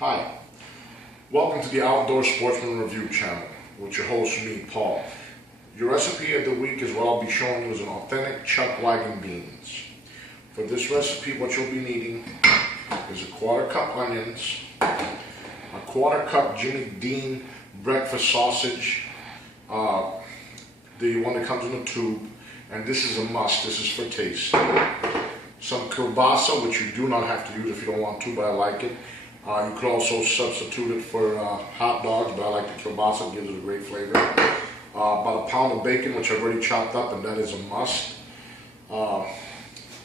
Hi, welcome to the Outdoor Sportsman Review channel with your host, me, Paul. Your recipe of the week is what I'll be showing you is an authentic chuckwagon beans. For this recipe, what you'll be needing is a 1/4 cup onions, a 1/4 cup Jimmy Dean breakfast sausage, the one that comes in a tube, and this is a must, this is for taste. Some kielbasa, which you do not have to use if you don't want to, but I like it. You could also substitute it for hot dogs, but I like the kielbasa, it gives it a great flavor. About a pound of bacon, which I've already chopped up, and that is a must.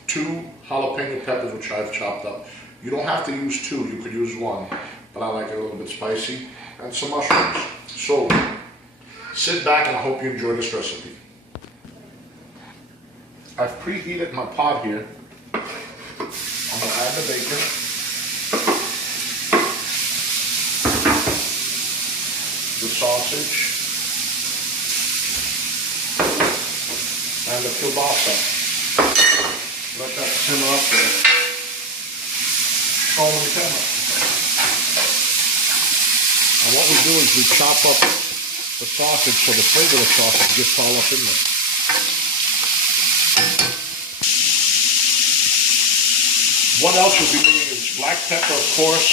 2 jalapeno peppers, which I've chopped up. You don't have to use 2, you could use 1, but I like it a little bit spicy. And some mushrooms. So, sit back and I hope you enjoy this recipe. I've preheated my pot here. I'm going to add the bacon. The sausage. And the kielbasa. Let that simmer up there. Show them the camera. And what we do is we chop up the sausage so the flavor of the sausage gets all up in there. What else you'll be needing is black pepper, of course,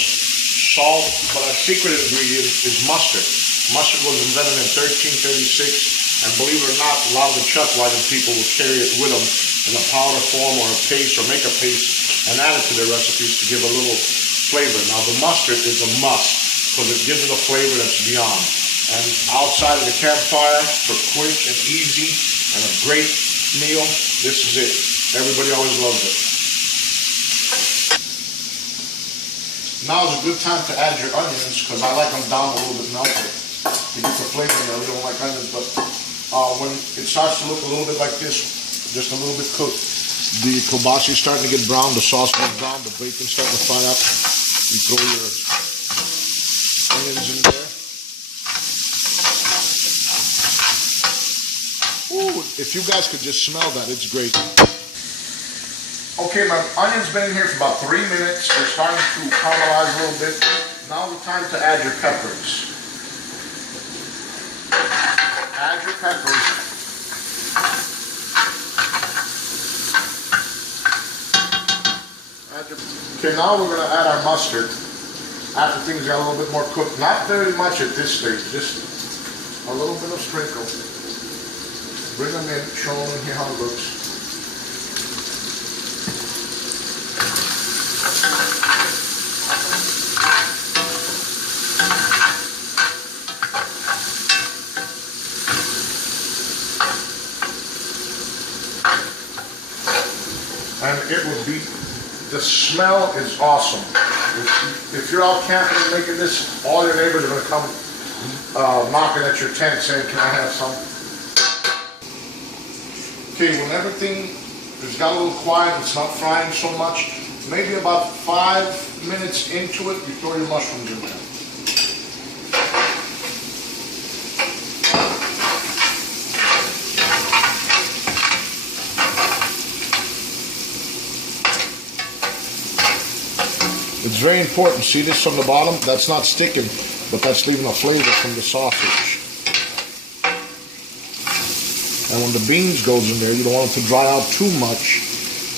salt, but our secret ingredient is mustard. Mustard was invented in 1336, and believe it or not, a lot of the chuckwagon people will carry it with them in a powder form or a paste, or make a paste and add it to their recipes to give a little flavor. Now the mustard is a must because it gives it a flavor that's beyond. And outside of the campfire, for quick and easy and a great meal, this is it. Everybody always loves it. Now is a good time to add your onions because I like them down a little bit melted to get the flavor in there. I don't like onions, but when it starts to look a little bit like this, just a little bit cooked, the kielbasa is starting to get brown, the sauce is brown, the bacon's starting to fry up. You throw your onions in there. Ooh, if you guys could just smell that, it's great. Okay, my onion's been in here for about 3 minutes. They're starting to caramelize a little bit. Now the time to add your peppers. Add your peppers. Okay, now we're going to add our mustard after things got a little bit more cooked. Not very much at this stage, just a little bit of sprinkle. Bring them in, show them here how it looks. And it will be, the smell is awesome. If you're out camping and making this, all your neighbors are going to come knocking at your tent saying, can I have some? Okay, when everything has got a little quiet, it's not frying so much, maybe about 5 minutes into it, you throw your mushrooms in there. It's very important. See this from the bottom? That's not sticking, but that's leaving a flavor from the sausage. And when the beans goes in there, you don't want it to dry out too much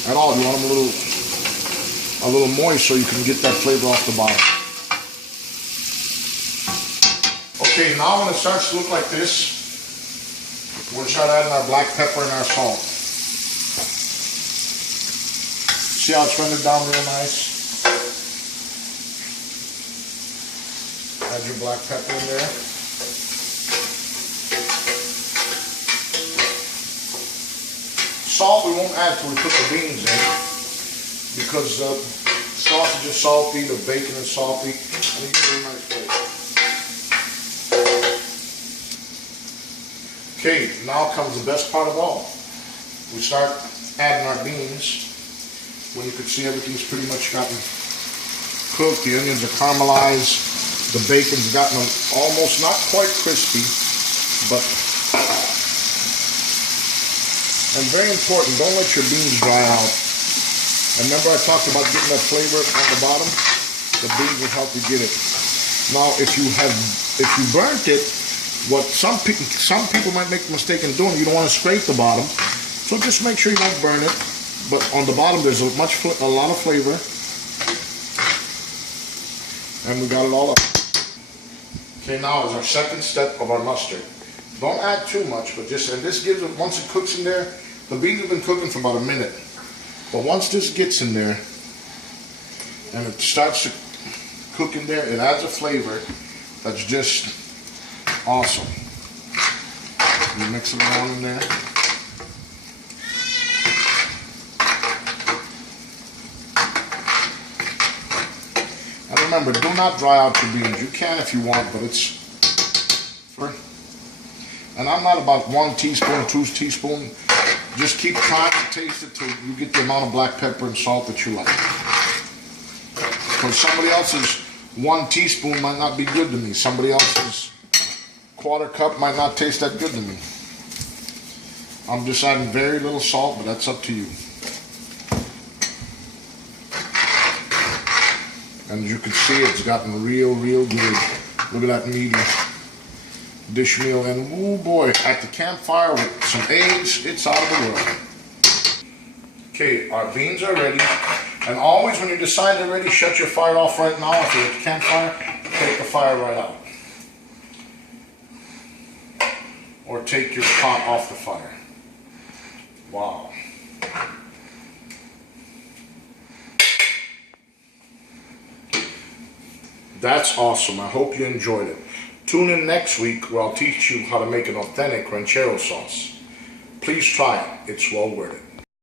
at all. You want them a little moist so you can get that flavor off the bottom. Okay, now when it starts to look like this, we're going to start adding our black pepper and our salt. See how it's rendered down real nice? Add your black pepper in there. Salt we won't add till we put the beans in because the sausage is salty, the bacon is salty, and it gives it a nice flavor. Okay, now comes the best part of all. We start adding our beans. When you can see everything's pretty much gotten cooked, the onions are caramelized. The bacon's gotten almost not quite crispy, but, and very important, don't let your beans dry out. And remember I talked about getting that flavor on the bottom? The beans will help you get it. Now, if you burnt it, what some people might make the mistake in doing, you don't want to scrape the bottom, so just make sure you don't burn it. But on the bottom, there's a lot of flavor, and we got it all up. Okay, now is our second step of our mustard. Don't add too much, but just, and this gives it, once it cooks in there, the beans have been cooking for about a minute. But once this gets in there, and it starts to cook in there, it adds a flavor that's just awesome. You mix it around in there. And remember, do not dry out your beans. You can if you want, but it's and I'm not about 1 teaspoon, 2 teaspoons. Just keep trying to taste it till you get the amount of black pepper and salt that you like. Because somebody else's 1 teaspoon might not be good to me. Somebody else's 1/4 cup might not taste that good to me. I'm just adding very little salt, but that's up to you. And as you can see, it's gotten real good. Look at that meaty dish meal, and oh boy, at the campfire with some eggs, it's out of the world. Okay, our beans are ready, and always when you decide they're ready, shut your fire off right now. If you're at the campfire, take the fire right out. Or take your pot off the fire. Wow. That's awesome. I hope you enjoyed it. Tune in next week where I'll teach you how to make an authentic ranchero sauce. Please try it. It's well worth it.